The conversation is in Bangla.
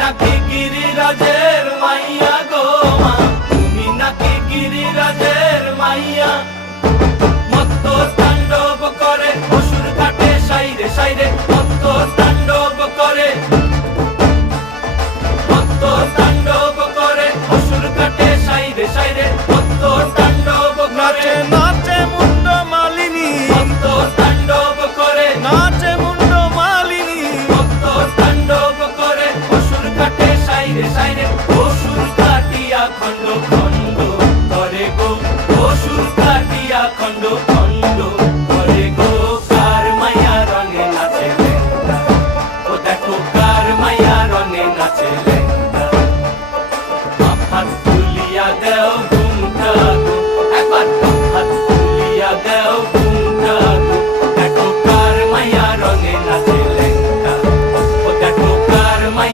নাকি গিরিরাজের মাইয়া গো মা, তুমি নাকি গিরিরাজের মাইয়া। মত্ত তাণ্ডব করে অসুর ঘাটে সাইরে সাইরে